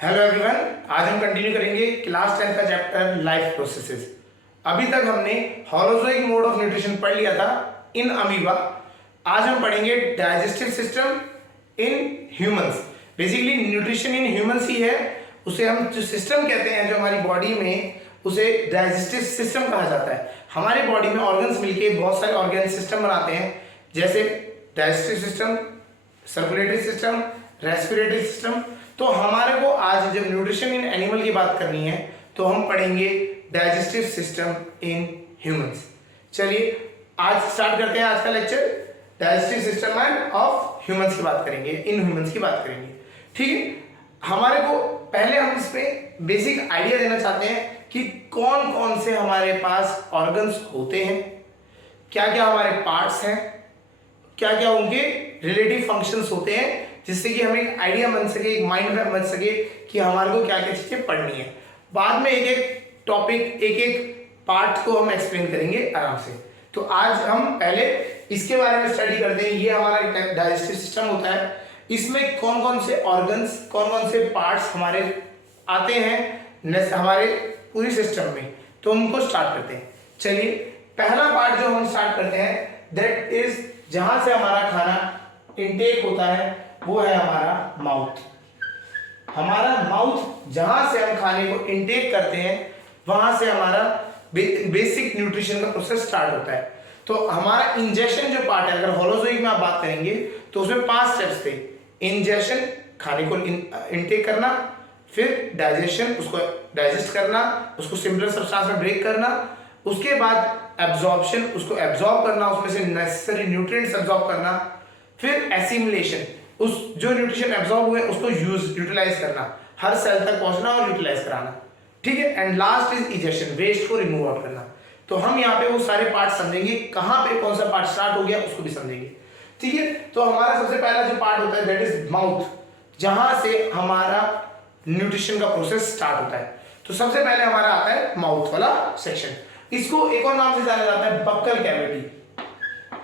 Hello everyone, आज हम continue करेंगे क्लास 10 का चैप्टर लाइफ प्रोसेसेस। अभी तक हमने होलोजोइक मोड ऑफ न्यूट्रिशन पढ़ लिया था इन अमीबा। आज हम पढ़ेंगे digestive system in humans. Basically nutrition in humans ही है, उसे हम जो सिस्टम कहते हैं जो हमारी बॉडी में, उसे डाइजेस्टिव सिस्टम कहा जाता है। हमारी बॉडी में ऑर्गन्स मिलके बहुत सारे ऑर्गन सिस्टम बनाते हैं, जैसे digestive system, circulatory system, respiratory system. तो हमारे को आज जब न्यूट्रिशन इन एनिमल की बात करनी है तो हम पढ़ेंगे डाइजेस्टिव सिस्टम इन ह्यूमंस। चलिए आज स्टार्ट करते हैं आज का lecture. Digestive system end of humans की बात करेंगे, इन ह्यूमंस की बात करेंगे। ठीक है, हमारे को पहले हम इस पे बेसिक आइडिया देना चाहते हैं कि कौन कौन से हमारे पास ऑर्गन्स होते हैं, क्या क्या हमारे पार्ट्स हैं, क्या क्या उनके रिलेटिव फंक्शंस होते हैं, जिससे कि हमें एक आइडिया बन सके, एक माइंड मैप बन सके कि हमारे को क्या क्या चीजें पढ़नी है। बाद में एक एक टॉपिक, एक एक पार्ट को हम एक्सप्लेन करेंगे आराम से। तो आज हम पहले इसके बारे में स्टडी करते हैं। ये हमारा डाइजेस्टिव सिस्टम होता है, इसमें कौन कौन से ऑर्गन्स, कौन कौन से पार्ट्स हमारे आते हैं हमारे पूरी सिस्टम में। तो उनको स्टार्ट करते हैं। चलिए पहला पार्ट जो हम स्टार्ट करते हैं, दैट इज जहां से हमारा खाना इनटेक होता है, वो है हमारा माउथ। हमारा माउथ जहां से हम खाने को इनटेक करते हैं, वहां से हमारा बेसिक न्यूट्रिशन का प्रोसेस स्टार्ट होता है। तो हमारा इंजेक्शन जो पार्ट है, अगर होलोजोइक में आप बात करेंगे तो उसमें 5 स्टेप्स थे। इंजेक्शन, खाने को इनटेक करना, फिर डाइजेशन, उसको डाइजेस्ट करना, उसको सिंपलर सब्सटेंस में ब्रेक करना, उसके बाद एब्जॉर्प्शन, उसको एब्जॉर्ब करना, उसमें से नेसेसरी न्यूट्रिएंट्स एब्जॉर्ब करना, फिर एसिमिलेशन, उस जो न्यूट्रिशन एब्जॉर्ब हुए उसको यूटिलाइज करना, हर सेल तक पहुंचना और यूटिलाइज कराना। ठीक है, and last is ejection, waste को रिमूव आउट करना। तो हम यहाँ पे वो सारे पार्ट समझेंगे, कहाँ पे कौन सा पार्ट स्टार्ट हो गया उसको भी समझेंगे। ठीक है, तो हमारा सबसे पहला जो पार्ट होता है दैट इज माउथ, जहां से हमारा न्यूट्रिशन का प्रोसेस स्टार्ट होता है। तो सबसे पहले हमारा आता है माउथ वाला सेक्शन। इसको एक और नाम से जाना जाता है buccal cavity.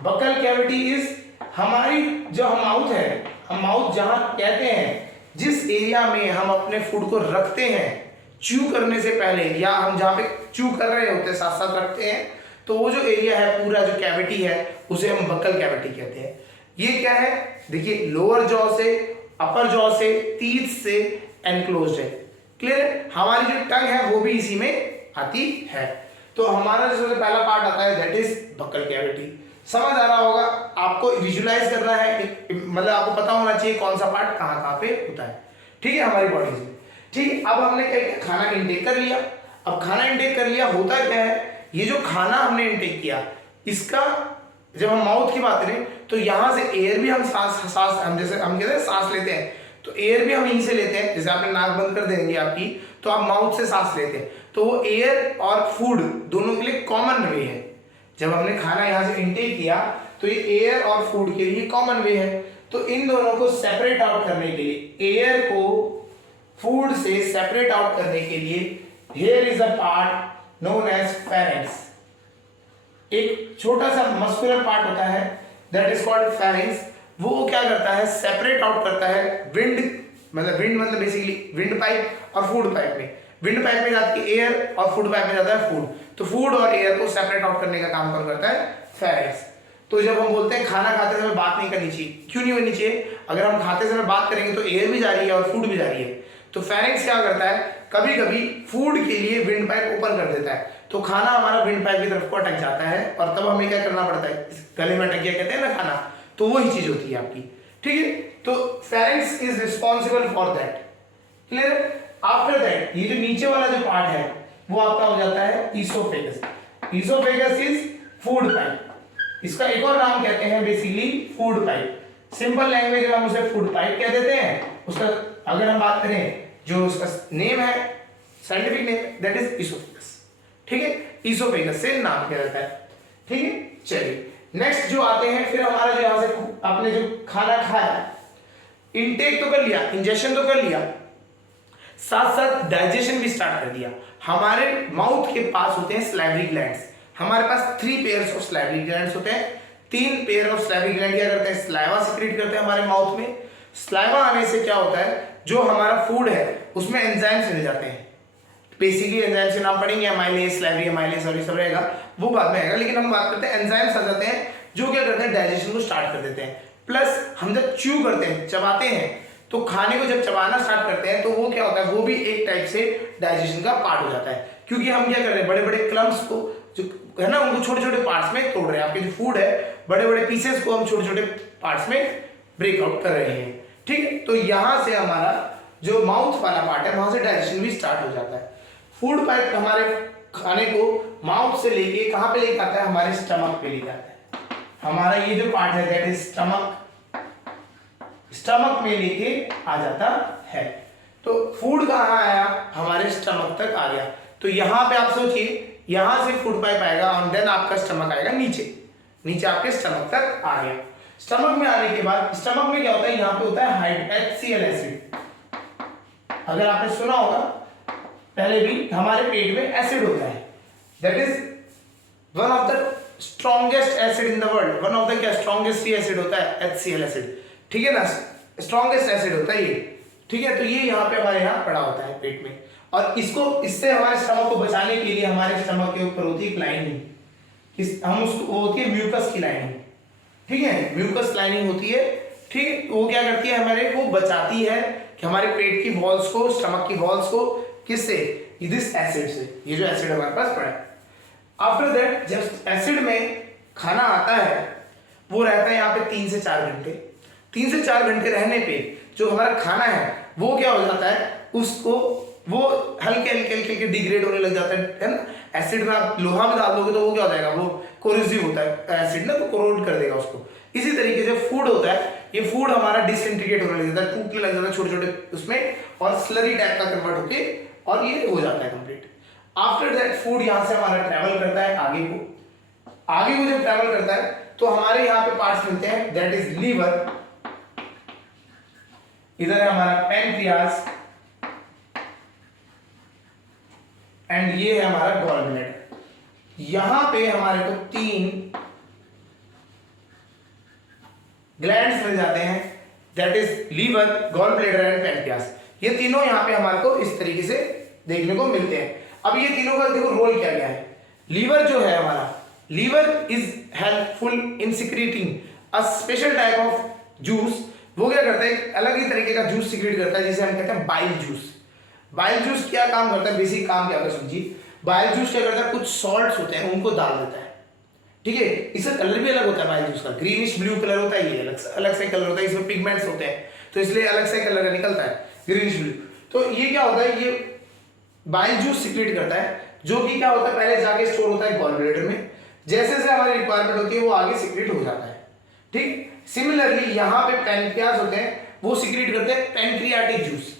Buccal cavity is हमारी जो माउथ है, हम माउथ जहां कहते हैं जिस एरिया में हम अपने फूड को रखते हैं च्यू करने से पहले, या हम जहां पे च्यू कर रहे होते हैं साथ साथ रखते हैं, तो वो जो एरिया है, पूरा जो कैविटी है, उसे हम बक्कल कैविटी कहते हैं। ये क्या है, देखिए लोअर जॉ से, अपर जॉ से, टीथ से एनक्लोज्ड है। क्लियर है, हमारी जो टंग है वो भी इसी में आती है। तो हमारा जो सबसे पहला पार्ट आता है दैट इज बक्कल कैविटी। समझ आ रहा होगा, आपको विजुलाइज करना है, मतलब आपको पता होना चाहिए कौन सा पार्ट कहाँ कहाँ पे होता है। ठीक है, हमारी बॉडी से। ठीक है, अब हमने क्या किया, खाना इंटेक कर लिया। अब खाना इंटेक कर लिया, होता क्या है, ये जो खाना हमने इंटेक किया, इसका जब हम माउथ की बात करें तो यहाँ से एयर भी हम हम जैसे हम कहते हैं सांस लेते हैं, तो एयर भी हम यहीं से लेते हैं। जैसे आपने नाक बंद कर देंगे आपकी, तो आप माउथ से सांस लेते हैं। तो वो एयर और फूड दोनों के लिए कॉमन वे है। जब हमने खाना यहाँ से इंटेक किया तो ये एयर और फूड के लिए कॉमन वे है। तो इन दोनों को सेपरेट आउट करने के लिए, एयर को फूड से सेपरेट आउट करने के लिए, here is a part known as pharynx. एक छोटा सा मस्कुलर पार्ट होता है दैट इज कॉल्ड फेरिंक्स। वो क्या करता है, सेपरेट आउट करता है विंड, मतलब बेसिकली विंड पाइप और फूड पाइप में। विंड पाइप में जाती है एयर और फूड पाइप में जाता है फूड। तो फूड और एयर को सेपरेट आउट करने का काम कौन करता है, फेरिंक्स। तो जब हम बोलते हैं खाना खाते समय बात नहीं करनी चाहिए, क्यों नहीं करनी चाहिए, अगर हम खाते समय बात करेंगे तो एयर भी जा रही है और फूड भी जा रही है। तो फेरिंक्स क्या करता है, कभी कभी फूड के लिए विंड पाइप ओपन कर देता है, तो खाना हमारा विंड पाइप की तरफ को अटक जाता है, और तब हमें क्या करना पड़ता है, गले में अटक गया कहते हैं ना खाना, तो वही चीज होती है आपकी। ठीक है, तो pharynx is responsible for that. Clear. After that ये जो नीचे वाला जो पार्ट है वो आपका हो जाता है oesophagus. Oesophagus is food pipe. इसका एक और नाम कहते हैं basically food pipe. Simple language में हम उसे फूड पाइप कह देते हैं। उसका अगर हम बात करें जो उसका नेम है, scientific name, that is oesophagus. ठीक है, ईसोफेगस से नाम किया जाता है। ठीक है, चलिए नेक्स्ट जो आते हैं, फिर हमारा जो यहां से आपने जो खाना खाया, इनटेक तो कर लिया, इंजेक्शन तो कर लिया, साथ साथ डाइजेशन भी स्टार्ट कर दिया। हमारे माउथ के पास होते हैं स्लाइवरी ग्लैंड्स। हमारे पास 3 पेयर्स ऑफ स्लाइवरी ग्लैंड्स होते हैं। 3 पेयर ऑफ स्लाइवरी ग्लैंड क्या करते हैं, स्लाइवा सिक्रीट करते हैं हमारे माउथ में। स्लाइवा आने से क्या होता है, जो हमारा फूड है उसमें एंजाइम्स मिल जाते हैं। बेसिकली एंजाइम्स के नाम पढ़ेंगे, एमाइलेज, स्लैवरी एमाइलेज और ये सब रहेगा, वो बाद में आएगा। लेकिन हम बात करते हैं एंजाइम्स आ जाते हैं जो क्या करते हैं, डाइजेशन को स्टार्ट कर देते हैं। प्लस हम जब च्यू करते हैं, चबाते हैं, तो खाने को जब चबाना स्टार्ट करते हैं तो वो क्या होता है, वो भी एक टाइप से डाइजेशन का पार्ट हो जाता है। क्योंकि हम क्या कर रहे हैं, बड़े बड़े क्लम्स को जो है ना, उनको छोटे छोटे पार्ट्स में तोड़ रहे हैं। आपके जो फूड है, बड़े बड़े पीसेस को हम छोटे छोटे पार्ट्स में ब्रेकआउट कर रहे हैं। ठीक है, तो यहां से हमारा जो माउथ वाला पार्ट है, वहां से डाइजेशन भी स्टार्ट हो जाता है। फूड पाइप हमारे खाने को माउथ से लेके कहां पे लेके आता है, हमारे स्टमक पे लेके आता है। हमारा ये जो पार्ट है दैट इज स्टमक, स्टमक में लेके आ जाता है। तो फूड कहाँ आया, हमारे स्टमक तक आ गया। तो यहाँ पे आप सोचिए, यहाँ से फूड पाइप आएगा और देन आपका स्टमक आएगा नीचे, नीचे आपके स्टमक तक आ गया। स्टमक में आने के बाद स्टमक में क्या होता है, यहाँ पे होता है HCl एसिड। अगर आपने सुना होगा पहले भी, हमारे पेट में एसिड होता है, that is one of the strongest acid in the world. One of the क्या स्ट्रॉन्गेस्ट एसिड होता है, HCl एसिड। ठीक है ना, स्ट्रॉन्गेस्ट एसिड होता है ये। ठीक है, तो ये यहाँ पे हमारे यहाँ पड़ा होता है पेट में, और इसको इससे हमारे स्टमक को बचाने के लिए हमारे स्टमक के ऊपर होती है लाइनिंग, हम उसको, वो होती है म्यूकस की लाइनिंग। ठीक है, म्यूकस लाइनिंग होती है। ठीक है, वो क्या करती है, हमारे को बचाती है कि हमारे पेट की वॉल्स को, स्टमक की वॉल्स को, किससे, दिस एसिड से। ये जो एसिड हमारे पास पड़ा है। आफ्टर दैट जब एसिड में खाना आता है, वो रहता है यहाँ पे 3 से 4 घंटे। 3 से 4 घंटे रहने पे जो हमारा खाना है वो क्या हो जाता है, उसको वो हल्के हल्के हल्के डिग्रेड होने लग जाता है ना। एसिड में आप लोहा में डाल दोगे तो वो क्या हो जाएगा, वो कोरोसिव होता है एसिड ना, तो कोरोड कर देगा उसको। इसी तरीके से फूड होता है, ये फूड हमारा डिसइंटीग्रेट होने लग जाता है, टूटने लग जाता है छोटे छोटे उसमें, और स्लरी टाइप का कन्वर्ट होके, और ये हो जाता है कंप्लीट। आफ्टर दैट फूड यहाँ से हमारा ट्रेवल करता है आगे को जब ट्रेवल करता है तो हमारे यहाँ पे पार्ट्स मिलते हैं, दैट इज लीवर, इधर है हमारा पैनक्रियाज, एंड ये है हमारा गॉल ब्लैडर। यहां पे हमारे को 3 ग्लैंड्स मिल जाते हैं, that is liver, gall bladder and pancreas. ये तीनों यहां पे हमारे को इस तरीके से देखने को मिलते हैं। अब ये तीनों का देखो रोल क्या क्या है। लीवर जो है हमारा, liver is helpful in secreting a special type of juice. वो क्या करता है, अलग ही तरीके का जूस सिक्रीट करता है, जिसे हम कहते हैं बाइल जूस। बाइल जूस क्या काम करता है, बेसिक काम क्या होता है समझिए। बाइल जूस क्या करता है, कुछ सॉल्ट्स होते हैं उनको डाल देता है। ठीक है, इसका कलर भी अलग होता है बाइल जूस का, ग्रीनिश ब्लू कलर होता है, ये अलग से कलर होता है, इसमें पिगमेंट्स होते हैं तो इसलिए अलग से कलर निकलता है ग्रीनिश ब्लू। तो ये क्या होता है, ये बाइल जूस सिक्रीट करता है, जो कि क्या होता है, पहले जाके स्टोर होता है गॉल ब्लैडर में, जैसे जैसे हमारी रिक्वायरमेंट होती है वो आगे सिक्रीट हो जाता है। ठीक, सिमिलरली यहाँ पे पैनक्रियाज होते हैं, वो सिक्रीट करते हैं पैनक्रियाटिक जूस।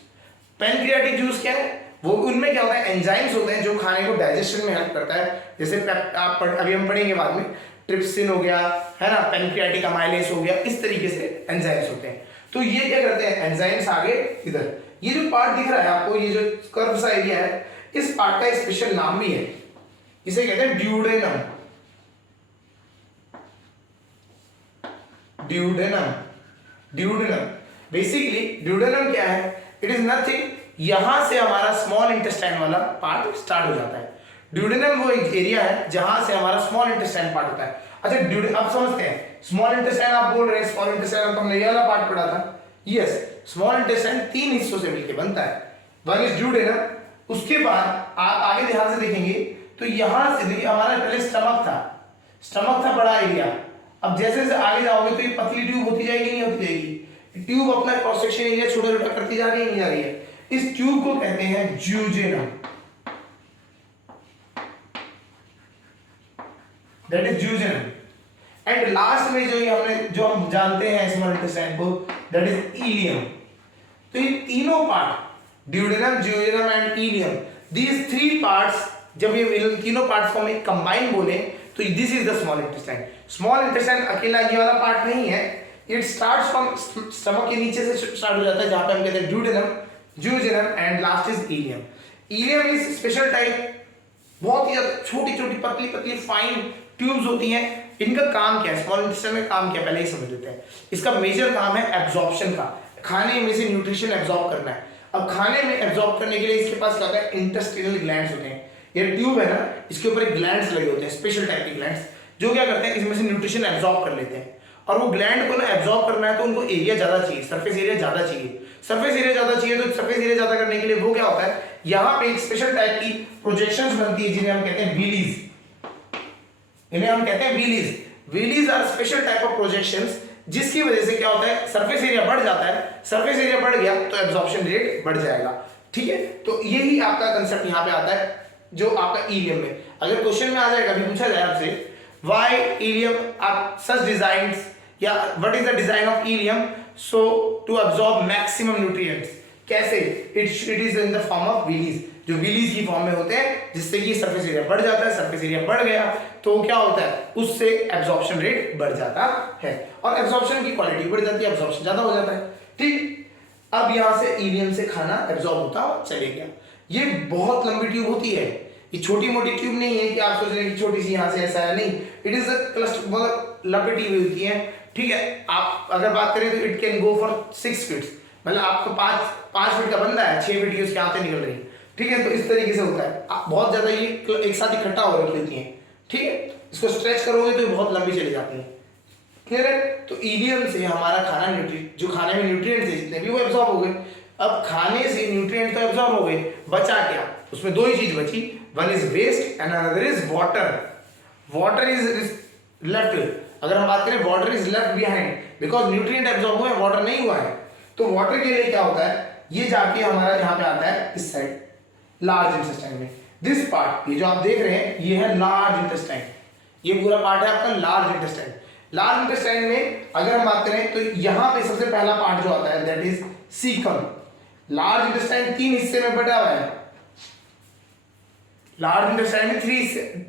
पैनक्रियाटिक जूस क्या है, वो उनमें क्या होता है, एंजाइम्स होते हैं जो खाने को डाइजेशन में हेल्प करता है। जैसे आप अभी हम पढ़ेंगे बाद में, ट्रिप्सिन हो गया है ना, पैनक्रियाटिक अमाइलेज हो गया, इस तरीके से एंजाइम्स होते हैं। तो ये क्या करते हैं, एंजाइम्स आगे इधर, ये जो पार्ट दिख रहा है आपको, ये जो कर्व सा एरिया है, इस पार्ट का स्पेशल नाम भी है, इसे कहते हैं ड्यूडेनम। ड्यूडेनम बेसिकली ड्यूडेनम क्या है, इट इज नथिंग, यहां से हमारा स्मॉल इंटेस्टाइन वाला पार्ट स्टार्ट हो जाता है। ड्यूडेनम वो एक एरिया है जहां से हमारा स्मॉल इंटेस्टाइन पार्ट होता है। अच्छा अब समझते हैं, स्मॉल इंटेस्टाइन आप बोल रहे हैं, स्मॉल इंटेस्टाइन तो हमने ये वाला पार्ट पढ़ा था। यस, स्मॉल इंटेस्टाइन 3 हिस्सों से मिलकर बनता है, वन इज ड्यूडेनम। उसके बाद आप आगे ध्यान से देखेंगे तो यहां से देखिए, हमारा पहले स्टमक था बड़ा एरिया। अब जैसे जैसे आगे जाओगे तो ये पतली ट्यूब होती जाएगी, नहीं होती जाएगी, ट्यूब अपना क्रॉस सेक्शन एरिया छोटा छोटा करती जा रही है, नहीं जा रही है। इस ट्यूब को कहते हैं jejunum, that is jejunum. And last में जो हम जानते हैं स्मॉल इंटेस्टाइन को, दैट इज इलियम। तो ये तीनों part, duodenum, jejunum and ileum, these 3 parts, जब ये तीनों पार्ट्स को हम कंबाइन बोले तो this is the small intestine. Small intestine अकेला ये वाला पार्ट नहीं है, इट स्टार्ट्स फ्रॉम स्टमक के नीचे से स्टार्ट हो जाता है, जहां पे हम कहते हैं duodenum, jejunum and last is ileum. Ileum is special type, बहुत ही छोटी छोटी पतली पतली फाइन ट्यूब्स होती हैं। इनका काम क्या है, स्मॉल इंटेस्टाइन में काम क्या है पहले ही समझ लेते हैं। इसका मेजर काम है एब्जॉर्प्शन का, खाने में से न्यूट्रिशन एब्जॉर्ब करना है। अब खाने में एब्जॉर्ब करने के लिए इसके पास क्या होता है, इंटेस्टिनल ग्लैंड्स होते हैं। ये ट्यूब है ना, इसके ऊपर एक ग्लैंड्स लगे होते हैं, स्पेशल टाइप के ग्लैंड्स, जो क्या करते हैं इसमें से न्यूट्रिशन एब्जॉर्ब कर लेते हैं। और वो ग्लैंड को ना एब्जॉर्ब करना है तो उनको एरिया ज्यादा चाहिए, सरफेस एरिया ज्यादा चाहिए। सरफेस एरिया ज्यादा चाहिए तो सरफेस एरिया ज्यादा करने के लिए वो क्या होता है, यहाँ पे एक स्पेशल टाइप की प्रोजेक्शंस बनती है जिन्हें हम कहते हैं व्हीलीज। इन्हें हम कहते हैं villi. Villi are special type of projections जिसकी वजह से क्या होता है, सरफेस एरिया बढ़ जाता है। सरफेस एरिया बढ़ गया तो एब्जॉर्प्शन रेट बढ़ जाएगा। ठीक है, तो यही आपका कंसेप्ट यहाँ पे आता है जो आपका इलियम में। अगर क्वेश्चन में आ जाएगा, कभी पूछा जाए आपसे why ileum are such designs, या what is the design of ileum so to absorb maximum nutrients, कैसे, it is in the form of villi, जो व्हीलीज की फॉर्म में होते हैं, जिससे कि सरफेस एरिया बढ़ जाता है। सरफेस एरिया बढ़ गया तो क्या होता है, उससे एब्जॉर्प्शन रेट बढ़ जाता है और एब्जॉर्प्शन की क्वालिटी बढ़ जाती है, एब्जॉर्प्शन ज्यादा हो जाता है। ठीक, अब यहां से इलियम से खाना एब्जॉर्ब होता चले गया। ये बहुत लंबी ट्यूब होती है, ये छोटी मोटी ट्यूब नहीं है कि आप सोच रहे हैं कि छोटी सी यहां से ऐसा है, नहीं, इट इज अ क्लस्टर, बहुत लपेटी हुई होती है। ठीक है, आप अगर बात करें तो it can go for 6 feet, मतलब आपको 5 फीट का बंदा है, 6 फीट की उसके आंतें निकल रही है। ठीक है, तो इस तरीके से होता है, बहुत ज्यादा ये एक साथ इकट्ठा हो रखी होती है। ठीक है, इसको स्ट्रेच करोगे तो ये बहुत लंबी चली जाती है। क्लियर है, तो इलियम से हमारा खाना जो खाने में न्यूट्रिएंट्स है जितने भी वो एब्जॉर्ब हो गए। अब खाने से न्यूट्रिएंट तो एब्जॉर्ब हो गए, बचा क्या, उसमें दो ही चीज बची, one is waste and another is water. Water is left, अगर हम बात करें water is left behind because nutrient absorb हुआ है, वाटर नहीं हुआ है। तो वाटर के लिए क्या होता है, ये जाके हमारा यहाँ पे आता है इस साइड लार्ज इंटेस्टाइन में। दिस पार्ट, ये जो आप देख रहे हैं ये है लार्ज इंटेस्टाइन, ये पूरा पार्ट है आपका लार्ज इंटेस्टाइन। लार्ज इंटेस्टाइन में अगर हम बात करें तो यहाँ पे सबसे पहला पार्ट जो आता है that is caecum. Large intestine 3 हिस्से में बटा हुआ है, लार्ज इंटेस्टाइन में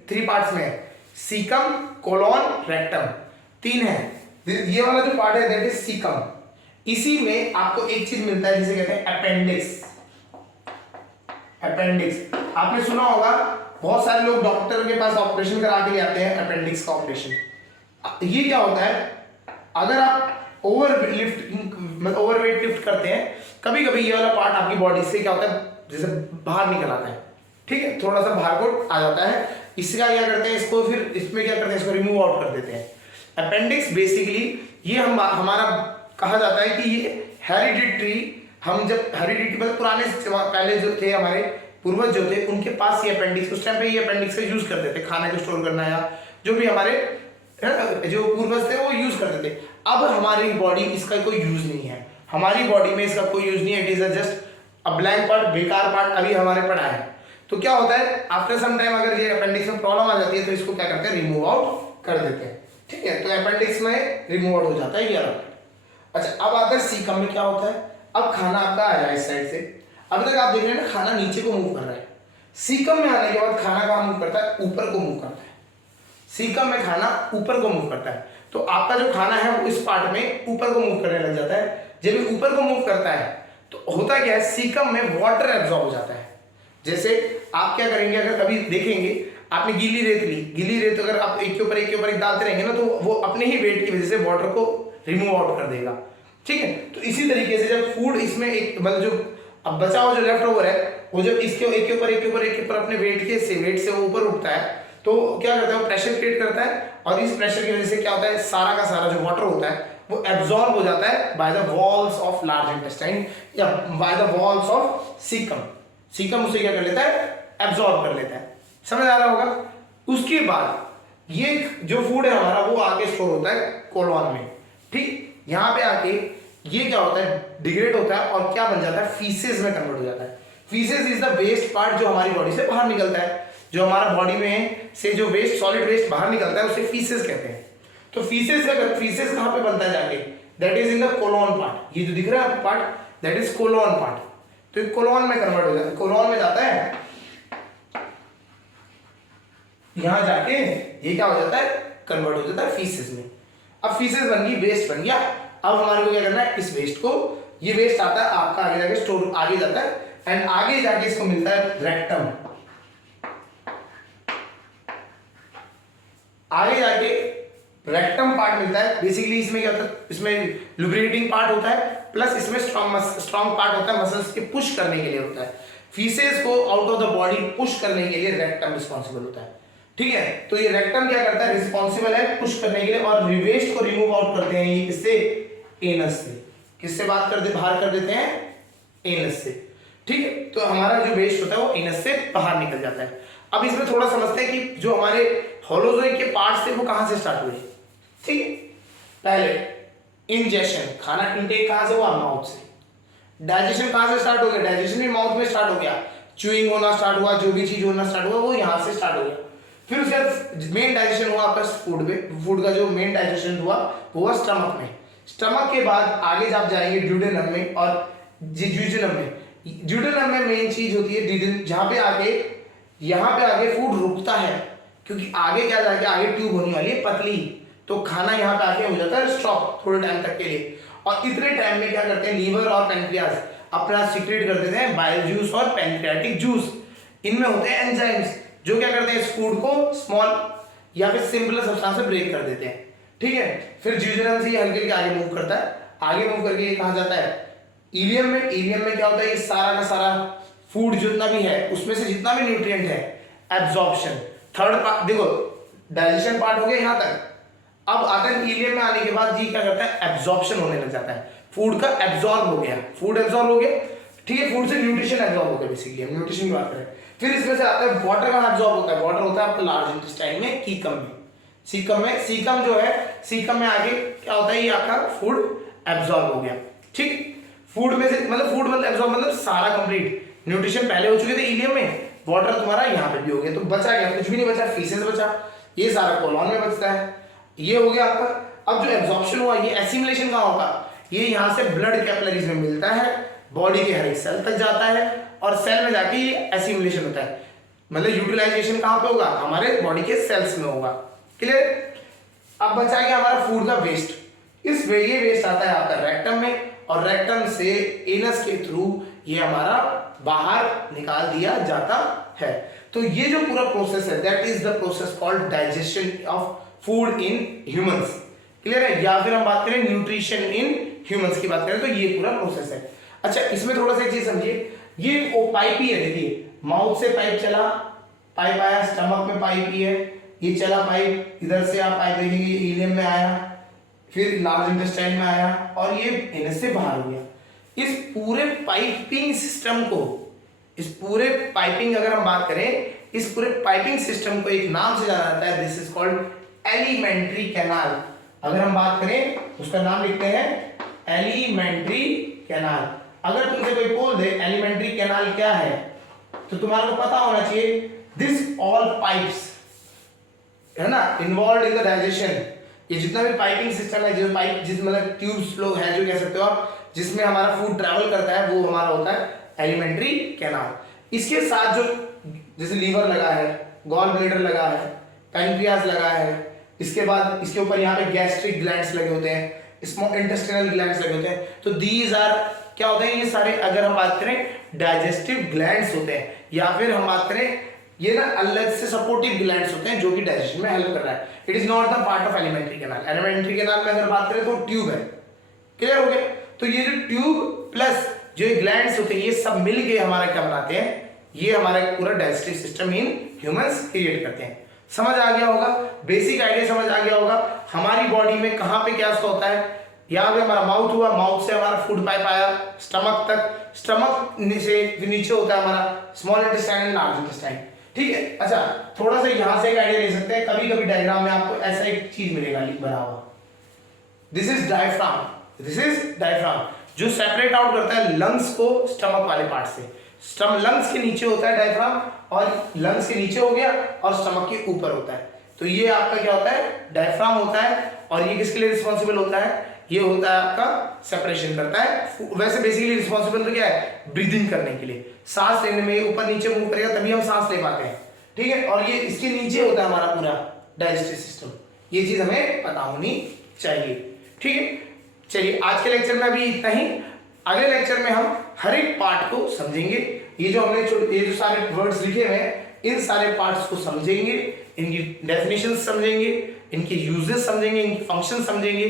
3 पार्ट्स में है, सीकम, कोलोन, रेक्टम, 3 है। ये वाला जो पार्ट है दैट इज सीकम। इसी में आपको एक चीज मिलता है जिसे कहते हैं अपेंडिक्स। अपेंडिक्स आपने सुना होगा, बहुत सारे लोग डॉक्टर के पास ऑपरेशन करा के ले आते हैं अपेंडिक्स का ऑपरेशन। ये क्या होता है, अगर आप ओवरवेट लिफ्ट करते हैं, कभी कभी ये वाला पार्ट आपकी बॉडी से क्या होता है, जैसे बाहर निकल आता है। ठीक है, थोड़ा सा बाहर को आ जाता है, इसका क्या करते हैं, इसको फिर इसमें क्या करते हैं, इसको रिमूव आउट कर देते हैं। अपेंडिक्स बेसिकली ये हमारा कहा जाता है कि ये हेरिडिटरी, हम जब हेरिडिटरी मतलब पुराने पहले जो थे हमारे पूर्वज जो थे उनके पास ये अपेंडिक्स, उस टाइम पे ये अपेंडिक्स का यूज करते थे खाना को स्टोर करना, या जो भी हमारे जो पूर्वज थे वो यूज करते थे। अब हमारी बॉडी इसका कोई यूज नहीं है, हमारी बॉडी में इसका कोई यूज नहीं है, it is just a blank part, बेकार पार्ट अभी हमारे पड़ा है। तो क्या होता है, आफ्टर सम टाइम अगर ये अपेंडिक्स में प्रॉब्लम आ जाती है तो इसको क्या करते हैं, रिमूव आउट कर देते हैं। ठीक है, तो अपेंडिक्स में रिमूव आउट हो जाता है ये। अच्छा, अब आता है सीकम में क्या होता है, अब खाना आपका आया इस साइड से, अभी तक आप देख रहे हैं ना खाना नीचे को मूव कर रहा है। सीकम में आने के बाद खाना कहाँ मूव करता है, ऊपर को मूव करता है। सीकम में खाना ऊपर को मूव करता है, तो आपका जो खाना है वो इस पार्ट में ऊपर को मूव करने लग जाता है। जब ऊपर को मूव करता है तो होता क्या है, सीकम में वाटर एब्जॉर्ब हो जाता है। जैसे आप क्या करेंगे, अगर कभी देखेंगे आपने गीली रेत ली, गीली रेत अगर आप एक के ऊपर एक डालते रहेंगे ना तो वो अपने ही वेट की वजह से वाटर को रिमूव आउट कर देगा। ठीक है, तो इसी तरीके से जब फूड इसमें एक मतलब जो अब बचा हुआ जो लेफ्ट ओवर है वो जब इसके एक के ऊपर अपने वेट से वो ऊपर उठता है तो क्या करता है, वो प्रेशर क्रिएट करता है, और इस प्रेशर की वजह से क्या होता है, सारा का सारा जो वाटर होता है वो एब्जॉर्ब हो जाता है by the walls of large intestine या by the walls of caecum. Caecum उसे क्या कर लेता है, एब्जॉर्ब कर लेता है। समझ आ रहा होगा। उसके बाद ये जो फूड है हमारा वो आके स्टोर होता है कोलोन में। ठीक, यहाँ पे आके ये क्या होता है, डिग्रेड होता है और क्या बन जाता है, फीसेस में कन्वर्ट हो जाता है। Faeces is the west part जो हमारी बॉडी से बाहर निकलता है, जो हमारा बॉडी में से जो वेस्ट, सॉलिड वेस्ट बाहर निकलता है उसे फीसेस कहते हैं। तो फीसेस कहाँ पे बनता है जाके, that is in the colon part. ये जो दिख रहा है आपको part that is colon part, तो ये कोलोन में कन्वर्ट हो जाता है, कोलोन में जाता है, यहां जाके ये क्या हो जाता है, कन्वर्ट हो जाता है फीसेस में। अब फीसेस बन गई, वेस्ट बन गया। अब हमारे को क्या करना है, इस वेस्ट को, ये वेस्ट आता है आपका आगे जाके स्टोर आगे जाता है एंड आगे जाके इसको मिलता है रेक्टम। आगे जाके रेक्टम पार्ट मिलता है। बेसिकली इसमें क्या होता है, इसमें लुब्रिकेटिंग पार्ट होता है प्लस इसमें स्ट्रॉन्ग पार्ट होता है मसल्स के पुश करने के लिए होता है। फीसेस को out of the body push करने के लिए रेक्टम रिस्पॉन्सिबल होता है, ठीक है। तो ये रेक्टम क्या करता है, रिस्पॉन्सिबल है पुश करने के लिए, और वेस्ट को रिमूव आउट करते हैं ये किससे, एनस से। किससे बात कर दे, बाहर कर देते हैं, एनस से, ठीक है। तो हमारा जो वेस्ट होता है वो एनस से बाहर निकल जाता है। अब इसमें थोड़ा समझते हैं कि जो हमारे होलोजोइक के पार्ट्स थे वो कहां से स्टार्ट हुए, ठीक है। पहले इंजेशन, खाना इंटेक कहां से हुआ, माउथ से। डाइजेशन कहां से स्टार्ट हो गया, डाइजेशन भी माउथ में स्टार्ट हो गया, च्यूइंग होना स्टार्ट हुआ, जो भी चीज होना स्टार्ट हुआ वो यहां से स्टार्ट हो गया। फिर उसके बाद मेन डाइजेशन हुआ आपका फूड में, फूड का जो मेन डाइजेशन हुआ वो हुआ स्टमक में। स्टमक के बाद आगे जब जाएंगे ड्यूडेनम में और जिजुनम में। ड्यूडेनम में मेन चीज होती है जहां पे आगे, यहाँ पे आगे फूड रुकता है, क्योंकि आगे क्या जाके आगे ट्यूब होने वाली है पतली, तो खाना यहाँ पे आके हो जाता है स्टॉप थोड़े टाइम तक के लिए। और इतने टाइम में क्या करते हैं, लीवर और पैंक्रियाज अपना सीक्रेट कर देते हैं बाइल जूस और पैंक्रियाटिक जूस। इनमें होते हैं एंजाइम्स जो क्या करते हैं इस फूड को स्मॉल या फिर सिंपल सब्सटेंस से ब्रेक कर देते हैं, ठीक है। फिर ज्यूजेनम से ये हल्के हल्के आगे मूव करता है, आगे मूव करके ये कहाँ जाता है, इलियम में। इलियम में क्या होता है, ये सारा का सारा फूड जितना भी है उसमें से जितना भी न्यूट्रिएंट है, एब्जॉर्प्शन। थर्ड पार्ट देखो, डाइजेशन पार्ट हो गया यहाँ तक। अब आता है इलियम में आने के बाद ये क्या करता है, एब्जॉर्प्शन होने लग जाता है, फूड का एब्जॉर्ब हो गया, फूड एब्जॉर्ब हो गया, ठीक है। फूड से न्यूट्रिशन एब्जॉर्ब हो गया, बेसिकली हम न्यूट्रिशन की बात करें। फिर इसमें से आता है वाटर का एब्जॉर्ब होता है, वाटर होता है आपका लार्ज इंटेस्टाइन में, कीकम में। सीकम में, सीकम जो है, सीकम में आगे क्या होता है, ये आपका फूड एब्जॉर्ब हो गया, ठीक। फूड में से मतलब फूड मतलब एब्जॉर्ब मतलब सारा कंप्लीट न्यूट्रिशन पहले हो चुके थे इलियम में, वाटर तुम्हारा यहाँ पे भी हो गया, तो बचा क्या, कुछ भी नहीं बचा, फीसेस बचा, ये सारा कोलॉन में बचता है, ये हो गया आपका। अब जो एब्जॉर्प्शन हुआ, ये एसिमिलेशन कहाँ होगा, ये यहाँ से ब्लड कैपिलरीज में मिलता है, बॉडी के हर एक सेल तक जाता है, और सेल में जाके ये एसिमिलेशन होता है। मतलब यूटिलाइजेशन कहाँ पे होगा, हमारे बॉडी के सेल्स में होगा, क्लियर। अब बचा गया हमारा फूड का वेस्ट। ये वेस्ट आता है आपका रेक्टम में, और रेक्टम से एनस के थ्रू ये हमारा बाहर निकाल दिया जाता है। तो ये जो पूरा प्रोसेस है, that is the process called digestion of food in humans, clear है। या फिर हम बात करें न्यूट्रिशन इन ह्यूमंस की बात करें तो ये पूरा प्रोसेस है। अच्छा, इसमें थोड़ा सा एक चीज समझिए, ये वो पाइप ही है, देखिए माउथ से पाइप चला, पाइप आया स्टमक में, पाइप ही है, ये चला पाइप, इधर से आप पाइप देखेंगे इलियम में आया, फिर लार्ज इंटेस्टाइन में आया, और ये एनस से बाहर हो गया। इस पूरे पाइपिंग सिस्टम को, इस पूरे पाइपिंग अगर हम बात करें, इस पूरे पाइपिंग सिस्टम को एक नाम से जाना जाता है, this is called alimentary canal. अगर हम बात करें उसका नाम लिखते हैं एलिमेंट्री कैनाल। अगर तुमसे कोई बोल दे एलिमेंट्री कैनाल क्या है, तो तुम्हारे को पता होना चाहिए, दिस ऑल पाइप्स है ना इन्वॉल्व इन द डाइजेशन। ये जितना भी पाइपिंग सिस्टम है, जो पाइप जिस मतलब ट्यूब्स लोग है जो कह सकते हो आप, जिसमें हमारा फूड ट्रैवल करता है, वो हमारा होता है एलिमेंट्री कैनाल। इसके साथ जो जैसे लीवर लगा है, गॉल ब्लैडर लगा है, पैंक्रियाज लगा है, इसके बाद इसके ऊपर यहाँ पे गैस्ट्रिक ग्लैंड्स लगे होते हैं, स्मॉल इंटेस्टिनल ग्लैंड्स लगे होते हैं। तो दीज आर क्या होते हैं, ये सारे अगर हम बात करें डाइजेस्टिव ग्लैंड्स होते हैं, या फिर हम बात करें ये ना अलग से सपोर्टिव ग्लैंड्स होते हैं जो कि डाइजेशन में हेल्प कर रहा है। It is not the part of alimentary canal. Alimentary canal में अगर बात करें तो ट्यूब है, क्लियर हो गया। तो ये जो ट्यूब प्लस जो ग्लैंड्स होते हैं, ये सब मिल के हमारा क्या बनाते हैं, ये हमारा पूरा digestive system in humans create करते हैं। समझ आ गया होगा, बेसिक आइडिया समझ आ गया होगा हमारी बॉडी में कहाँ पे क्या होता है। यहाँ पे हमारा माउथ हुआ, माउथ से हमारा फूड पाइप आया स्टमक तक, स्टमक से नीचे होता है हमारा स्मॉल इंटेस्टाइन, लार्ज इंटेस्टाइन, ठीक है। अच्छा, थोड़ा सा यहाँ से एक आइडिया ले सकते हैं, कभी कभी डायग्राम में आपको ऐसा एक चीज मिलेगा बना हुआ, this is diaphragm, this is diaphragm जो सेपरेट आउट करता है लंग्स को स्टमक वाले पार्ट से। लंग्स के नीचे होता है डायफ्राम, और लंग्स के नीचे हो गया और स्टमक के ऊपर होता है। तो ये आपका क्या होता है, डायफ्राम होता है, और ये किसके लिए रिस्पॉन्सिबल होता है, ये होता है आपका सेपरेशन करता है। वैसे बेसिकली रिस्पॉन्सिबल तो क्या है, ब्रीदिंग करने के लिए, सांस लेने में ऊपर नीचे मूव करेगा तभी हम सांस ले पाते हैं, ठीक है। और ये इसके नीचे होता है हमारा पूरा डाइजेस्टिव सिस्टम, ये चीज हमें पता होनी चाहिए, ठीक है। चलिए आज के लेक्चर में अभी इतना ही, अगले लेक्चर में हम हर एक पार्ट को समझेंगे। ये जो हमने ये जो सारे वर्ड्स लिखे हुए हैं, इन सारे पार्ट्स को समझेंगे, इनकी डेफिनेशन समझेंगे, इनके यूजेस समझेंगे, इनकी फंक्शन समझेंगे,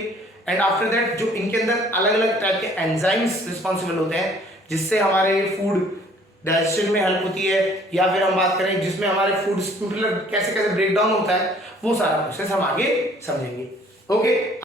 एंड आफ्टर दैट जो इनके अंदर अलग अलग टाइप के एंजाइम्स रिस्पॉन्सिबल होते हैं जिससे हमारे फूड डाइजेशन में हेल्प होती है, या फिर हम बात करें जिसमें हमारे फूड कैसे कैसे ब्रेक डाउन होता है, वो सारा प्रोसेस हम आगे समझेंगे। ओके।